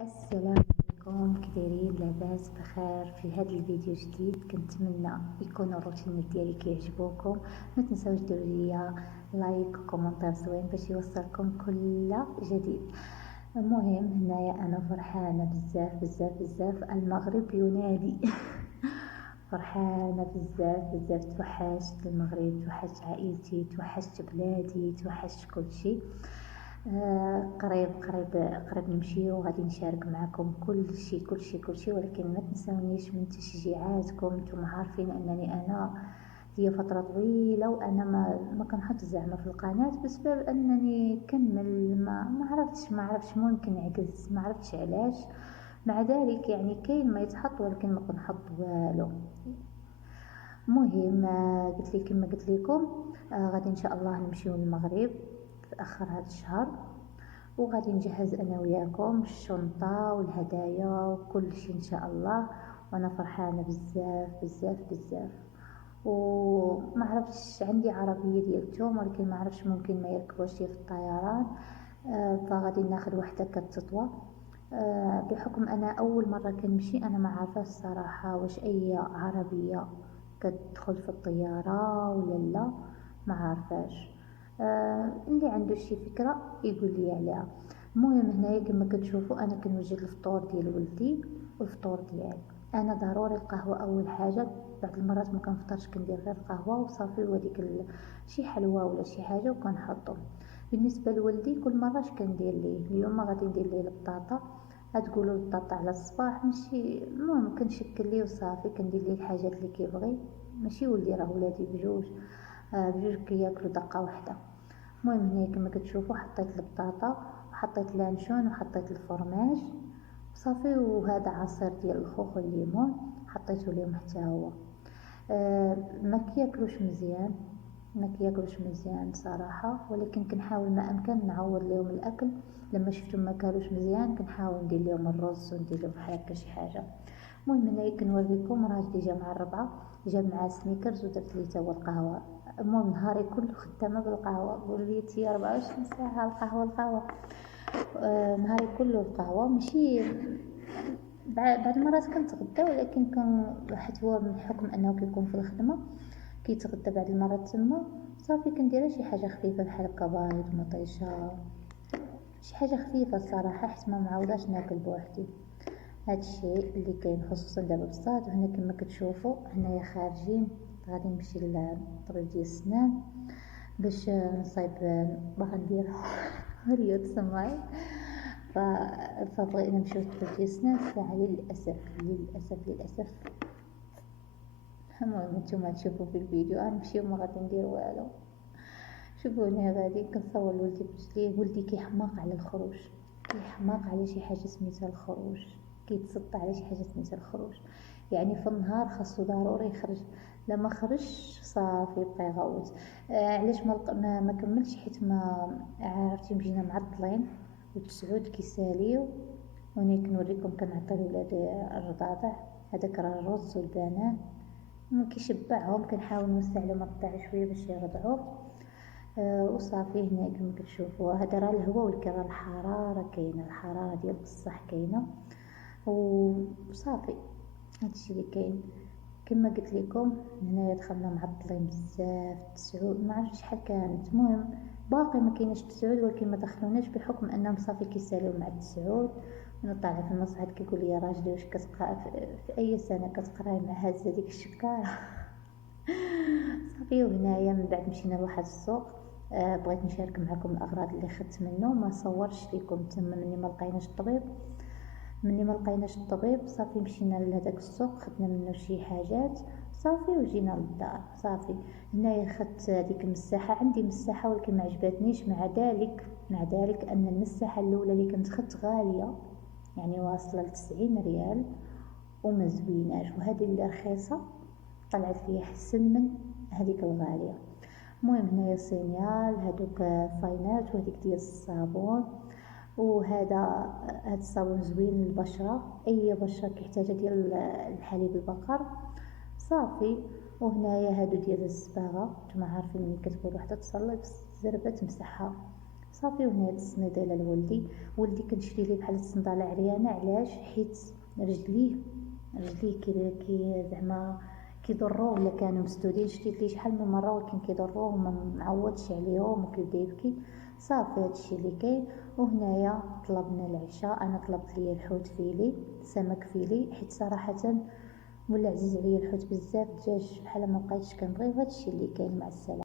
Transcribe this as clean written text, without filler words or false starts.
السلام عليكم، كدايرين؟ لاباس بخير؟ في هذا الفيديو جديد كنتمنى يكون الروتين ديالي كيعجبوكم. ما تنساوش ديروا لي لايك وكومنتير زوين باش يوصلكم كل جديد. المهم هنايا انا فرحانه بزاف بزاف بزاف، المغرب ينادي. فرحانه بزاف بزاف، توحشت المغرب، توحشت عائلتي، توحشت بلادي، توحشت كلشي. قريب نمشي وغادي نشارك معكم كل شيء، ولكن ما تنساونيش من تشجيعاتكم. نتوما عارفين انني انا هي فتره طويله وانا ما كنحط زعما في القناه بسبب انني كنمل، ما عرفتش ممكن عجز، ما عرفتش علاش. مع ذلك يعني كاين ما يتحط ولكن ما كنحط والو. المهم قلت لي كما قلت لكم، غادي ان شاء الله نمشيو للمغرب في اخر هذا الشهر، وغادي نجهز انا وياكم الشنطه والهدايا وكل شيء ان شاء الله. وانا فرحانه بزاف بزاف بزاف. وما عرفتش، عندي عربيه ديال التوم ولكن ما عرفتش ممكن ما يركبوش في الطيران. فغادي ناخذ وحده كتطوى. بحكم انا اول مره كنمشي، انا ما عارفه الصراحه واش اي عربيه كتدخل في الطياره ولا لا، ما عارفاش. اللي عنده شي فكره يقول لي عليها. المهم هنايا كما كتشوفوا انا كنوجد الفطور ديال ولدي والفطور ديالي. انا ضروري القهوه اول حاجه، بعض المرات ما كنفطرش، كندير غير القهوه وصافي، وديك شي حلوه ولا شي حاجه وكنحطهم. بالنسبه لولدي كل مره اش كندير ليه، اليوم غادي ندير ليه البطاطا. غتقولوا البطاطا على الصباح ماشي، المهم كنشكل ليه وصافي، كندير ليه الحاجات اللي كيبغي. ماشي ولدي، راه ولادي بجوج، بجوج كياكلوا دقه واحده. المهم هنا كما كتشوفوا حطيت البطاطا وحطيت لانشون وحطيت الفرماج صافي، وهذا عصير ديال الخوخ والليمون حطيته لهم حتى هو. ما كياكلوش مزيان، صراحه، ولكن كنحاول ما امكن نعوض لهم الاكل. لما شفتهم ما كانوش مزيان كنحاول ندير لهم الرز وندير لهم بحال هكا شي حاجه. المهم هنايا كنوريكم راجلي جا مع الربعه، جاب معاه سنيكرز ودرت ليه تا هو القهوه. المهم نهاري كله خدامه بالقهوه، وليتي 24 ساعه القهوه. نهاري كله القهوه. ماشي بعض المرات كنتغدى، ولكن حيت هو من حكم انه كيكون في الخدمه كيتغدى بعض المرات تما، صافي كندير شي حاجه خفيفه بحال هكا بيض مطيشه، شي حاجه خفيفه الصراحه، حيت ما معوضاش ناكل بوحدي. هذا الشيء اللي كاين خصوصا دابا بصاد. وهنا كما كتشوفوا هنايا خارجين، غادي نمشي للطبيب ديال السنان باش نصايب، باغا ندير رياض سمعي. فبغينا نمشيو للطبيب ديال السنان الساعه للاسف. المهم نتوما تشوفوا في الفيديو، غنمشيو ما غادي ندير والو. شوفوا هنا غادي كنصور لولدي برجليه، ولدي كيحماق على الخروج، كيحماق على شي حاجه سميتها الخروج، كيتسطى على شي حاجه سميتها الخروج. يعني في النهار خاصو ضروري يخرج، لما خرجش صافي بقى يغوت. علاش ما كملش؟ حيت ما عرفتي مجينا معطلين وتسعود كيساليو. وني كنوريكم كنعطي لولاد الرضاضع، هذاك راه الرز والبنان ما كيشبعهم، كنحاول نوسع لهم الرضاعه شويه باش يرضعوا. وصافي هنا كما كتشوفوا هذا راه الهواء والكرا، الحراره كاينه، الحراره ديال بصح كاينه، وصافي هادشي اللي كاين. كما قلت لكم هنايا دخلنا معطلين بزاف، تسعود ما عرفتش شحال كانت. المهم باقي ما كايناش تسعود، ولكن ما دخلوناش بحكم انهم صافي كيساليو مع التسعود. انا طالعه في المصعد كيقول لي راجلي واش كتقرا في اي سنه كتقراي مع هازه ديك الشكاره. صافي. وهنايا من بعد مشينا لواحد السوق. بغيت نشارك معكم الاغراض اللي خدت منه، ما صورش لكم تما مني ما لقيناش الطبيب. صافي مشينا لهداك السوق، خدنا منه شي حاجات صافي وجينا للدار. صافي هنايا خدت هذيك المساحه، عندي مساحه ولكن ما عجبتنيش. مع ذلك ان المساحه الاولى اللي كنت خدت غاليه، يعني واصله ل90 ريال وما زويناش، وهذه اللي رخيصه طلعت لي احسن من هذيك الغاليه. المهم هنايا صينيال، هادوك فاينات، وهذيك ديال الصابون. وهذا الصابون زوين للبشره، اي بشره كيحتاجها ديال الحليب البقر صافي. وهنايا هادو ديال الصباغه، نتوما عارفين ملي كتقول وحده تصلي الزربه تمسحها صافي. وهنا هاد السنيدله لولدي، ولدي كنشري ليه بحال الصنداله عريانه. علاش؟ حيت رجليه كي زعما كيضروه ولا كانوا مسدودين. شريت ليه شحال من مره ولكن كيضروه وما معودش عليهم وكيبدا يبكي. صافي هادشي اللي كاين. وهنايا طلبنا العشاء، انا طلبت لي الحوت فيلي، سمك فيلي، حيت صراحه ولا عزيز عليا الحوت بزاف. الدجاج بحال ما بقيتش كنبغيه. وهادشي اللي كاين. مع السلامه.